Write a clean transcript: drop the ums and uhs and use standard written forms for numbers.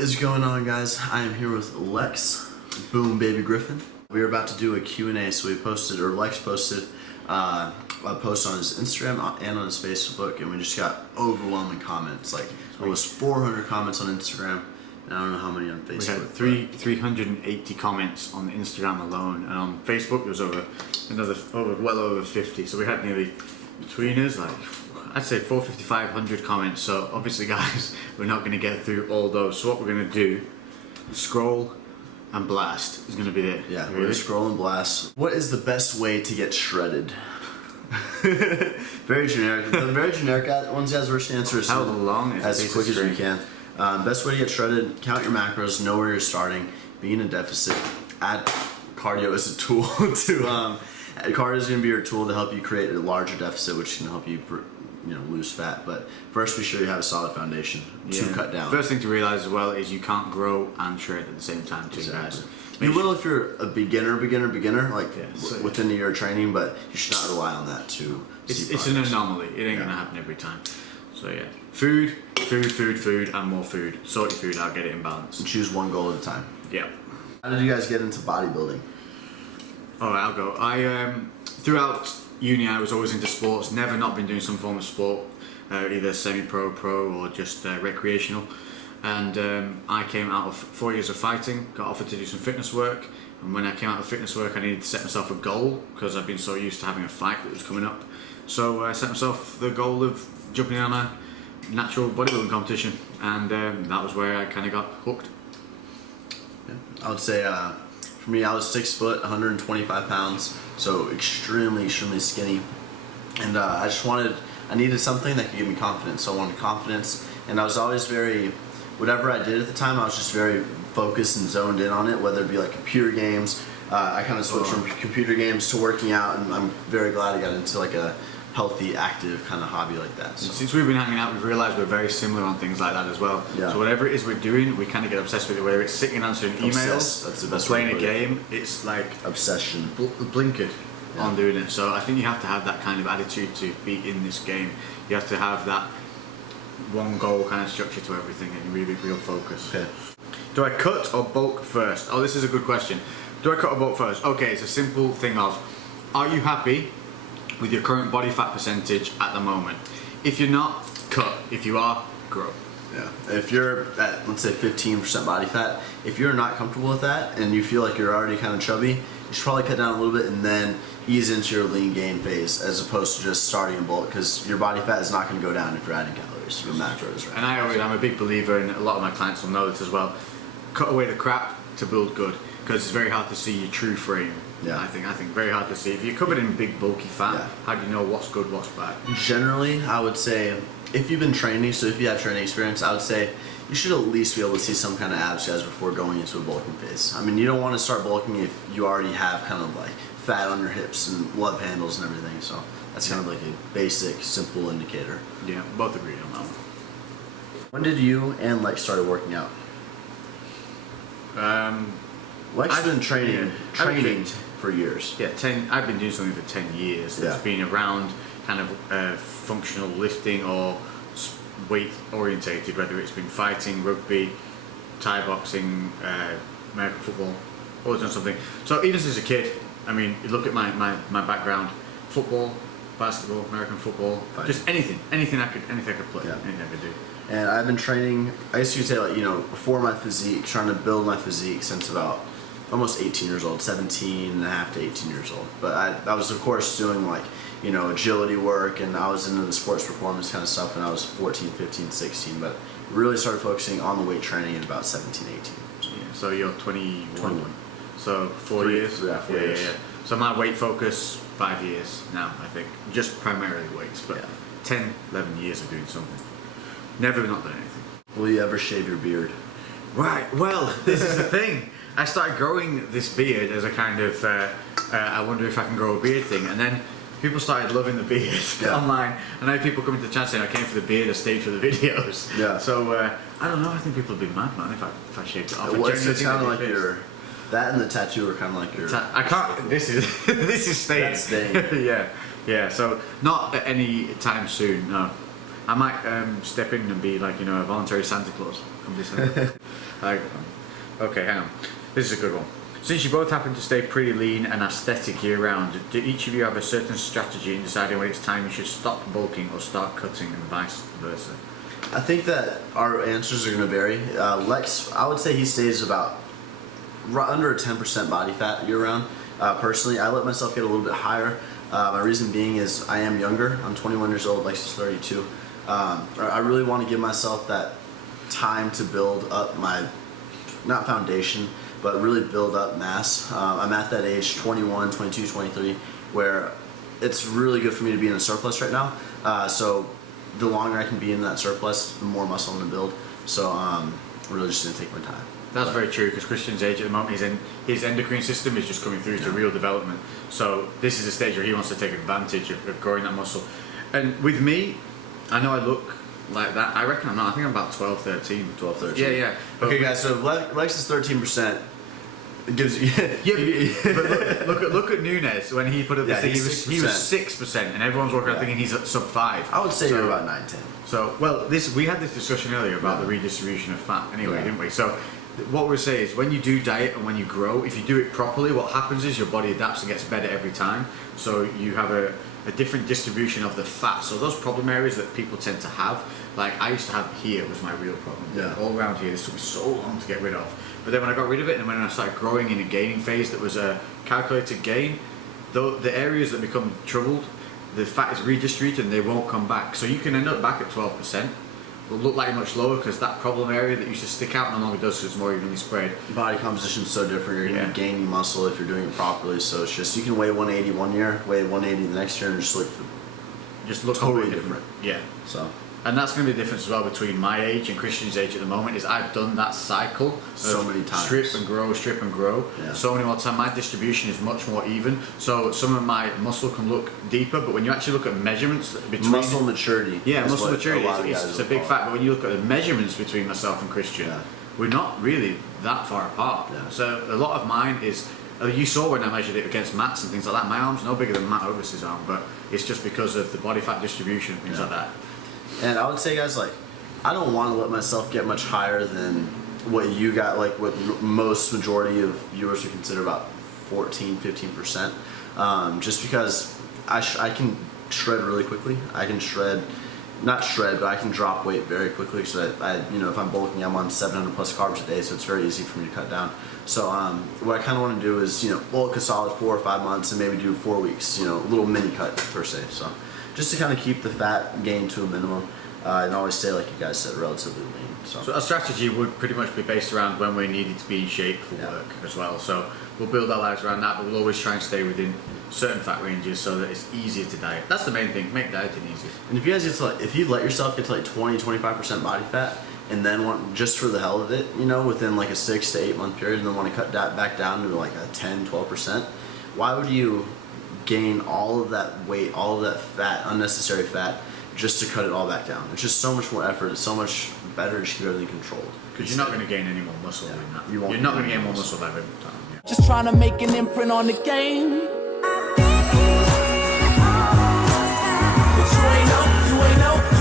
What is going on, guys? I am here with Lex, Boom Baby Griffin. We are about to do a Q&A, so we posted, or Lex posted a post on his Instagram and on his Facebook, and we just got overwhelming comments. Like, almost 400 comments on Instagram, and I don't know how many on Facebook. We had 380 comments on Instagram alone, and on Facebook there was well over 50. So we had nearly, between us, like, I'd say 450, 500 comments. So obviously, guys, we're not going to get through all those. So what we're going to do, scroll and blast is going to be it. Yeah, we're going to scroll and blast. What is the best way to get shredded? Very generic. The very generic ones, guys, first answer is how long is as quick as you can. Best way to get shredded: count your macros, know where you're starting, be in a deficit. Add cardio as a tool to. Cardio is going to be your tool to help you create a larger deficit, which can help you, lose fat. But first, be sure you have a solid foundation to cut down. First thing to realize as well is you can't grow and shred at the same time, too, guys. You will if you're a beginner, like within a year of training, but you should not rely on that to. It's an anomaly. It ain't gonna happen every time. So yeah, food, and more food. Sort your food out, get it in balance. And choose one goal at a time. Yeah. How did you guys get into bodybuilding? Alright, I'll go. I throughout uni I was always into sports. Never not been doing some form of sport, either semi-pro, pro, or just recreational. And I came out of 4 years of fighting, got offered to do some fitness work, and when I came out of fitness work I needed to set myself a goal because I've been so used to having a fight that was coming up. So I set myself the goal of jumping on a natural bodybuilding competition, and that was where I kind of got hooked. Yeah. I would say for me, I was 6 foot, 125 pounds, so extremely skinny, and I needed something that could give me confidence. So I wanted confidence, and I was always whatever I did at the time, I was just very focused and zoned in on it, whether it be like computer games. I kind of switched from computer games to working out, and I'm very glad I got into like a healthy, active kind of hobby like that. So. Since we've been hanging out, we've realised we're very similar on things like that as well. Yeah. So whatever it is we're doing, we kind of get obsessed with it, whether it's sitting and answering emails, that's the best playing a game, it's like obsession. Blinkered on doing it. So I think you have to have that kind of attitude to be in this game. You have to have that one goal kind of structure to everything and really real focus. Okay. Do I cut or bulk first? Oh, this is a good question. Do I cut or bulk first? Okay, it's a simple thing of, are you happy with your current body fat percentage at the moment? If you're not, cut. If you are, grow. Yeah. If you're at, let's say, 15% body fat, if you're not comfortable with that and you feel like you're already kind of chubby, you should probably cut down a little bit and then ease into your lean gain phase as opposed to just starting in bulk, because your body fat is not going to go down if you're adding calories or macros. Right? And I'm a big believer, and a lot of my clients will know this as well, cut away the crap to build good, because it's very hard to see your true frame. Yeah. I think very hard to see. If you're covered in big bulky fat, how do you know what's good, what's bad? Generally, I would say if you've been training, so if you have training experience, I would say you should at least be able to see some kind of abs, guys, before going into a bulking phase. I mean, you don't want to start bulking if you already have kind of like fat on your hips and love handles and everything. So that's kind of like a basic, simple indicator. Yeah, both agree on that one. When did you and Lex started working out? Lex has been training for years. Yeah, I've been doing something for 10 years. It's been around kind of functional lifting or weight orientated, whether it's been fighting, rugby, Thai boxing, American football, always done something. So even since a kid, I mean, you look at my background: football, basketball, American football, just anything I could play, anything I could do. And I've been training, I guess you could say, like, before my physique, trying to build my physique since about almost 18 years old, 17 and a half to 18 years old. But I was, of course, doing like, agility work, and I was into the sports performance kind of stuff when I was 14, 15, 16, but really started focusing on the weight training at about 17, 18. So you're 21. So 4 years? 4 years. Yeah. So my weight focus, 5 years now, I think. Just primarily weights, but 10, 11 years of doing something. Never not done anything. Will you ever shave your beard? Right, well, this is the thing. I started growing this beard as a kind of, I wonder if I can grow a beard thing, and then people started loving the beard online, and I had people coming to the chat saying I came for the beard, I stayed for the videos. Yeah. So, I don't know, I think people would be mad, man, if I shaved it off. It's kind of like that and the tattoo are kind of like your... I can't, this is staying. That's staying. Yeah, so not at any time soon, no. I might step in and be like, you know, a voluntary Santa Claus. Come December. Okay, hang on. This is a good one. Since you both happen to stay pretty lean and aesthetic year round, do each of you have a certain strategy in deciding when it's time you should stop bulking or start cutting and vice versa? I think that our answers are going to vary. Lex, I would say he stays about under 10% body fat year round. Personally, I let myself get a little bit higher. My reason being is I am younger. I'm 21 years old, Lex is 32. I really want to give myself that time to build up my, not foundation, but really build up mass. I'm at that age, 21, 22, 23, where it's really good for me to be in a surplus right now. So the longer I can be in that surplus, the more muscle I'm gonna build. So I'm really just gonna take my time. That's very true, because Christian's age at the moment, his endocrine system is just coming through to real development. So this is a stage where he wants to take advantage of growing that muscle. And with me, I know I look like that. I reckon I'm not. I think I'm about 12, 13. 12, 13. Yeah. Okay, guys, so Lex is 13%. It gives you... but look at Nunes. When he put up the thing, he was 6%, and everyone's walking around thinking he's at sub 5. I would say you're about 9, 10. So, well, we had this discussion earlier about the redistribution of fat anyway, didn't we? So what we're saying is, when you do diet and when you grow, if you do it properly, what happens is your body adapts and gets better every time. So you have a different distribution of the fat. So those problem areas that people tend to have, like I used to have here, was my real problem. Yeah. All around here, this took me so long to get rid of. But then when I got rid of it, and when I started growing in a gaining phase that was a calculated gain, the areas that become troubled, the fat is redistributed and they won't come back. So you can end up back at 12%. Will look like much lower because that problem area that used to stick out no longer does, because it's more evenly spread. Body composition is so different. You're going to be gaining muscle if you're doing it properly. So it's just, you can weigh 180 one year, weigh 180 the next year, and just look Totally different. Yeah. So. And that's going to be the difference as well between my age and Christian's age at the moment, is I've done that cycle so many times. Strip and grow, Yeah. so many more times. My distribution is much more even. So some of my muscle can look deeper, but when you actually look at measurements between... Muscle maturity. Yeah, muscle maturity. It's a big fact, but when you look at the measurements between myself and Christian, we're not really that far apart. Yeah. So a lot of mine is... You saw when I measured it against Matt's and things like that, my arm's no bigger than Matt Ovis's arm, but it's just because of the body fat distribution and things like that. And I would say, guys, like, I don't want to let myself get much higher than what you got, like what most majority of viewers would consider about 14, 15%. Just because I can shred really quickly. I can not shred, but I can drop weight very quickly. So that if I'm bulking, I'm on 700 plus carbs a day, so it's very easy for me to cut down. So what I kind of want to do is, bulk a solid 4 or 5 months and maybe do 4 weeks, a little mini cut per se. So just to kind of keep the fat gain to a minimum, and always stay, like you guys said, relatively lean. So our strategy would pretty much be based around when we're needed to be in shape for work as well. So we'll build our lives around that, but we'll always try and stay within certain fat ranges so that it's easier to diet. That's the main thing, make dieting easier. And if you guys if you let yourself get to like 20-25% body fat, and then want, just for the hell of it, within like a 6 to 8 month period, and then want to cut that back down to like a 10-12%, why would you gain all of that weight, all of that fat, unnecessary fat, just to cut it all back down? It's just so much more effort. It's so much better to keep everything controlled. Because you're not going to gain any more muscle doing that. You're not going to gain more muscle by every time. Yeah. Just trying to make an imprint on the game. But you ain't know,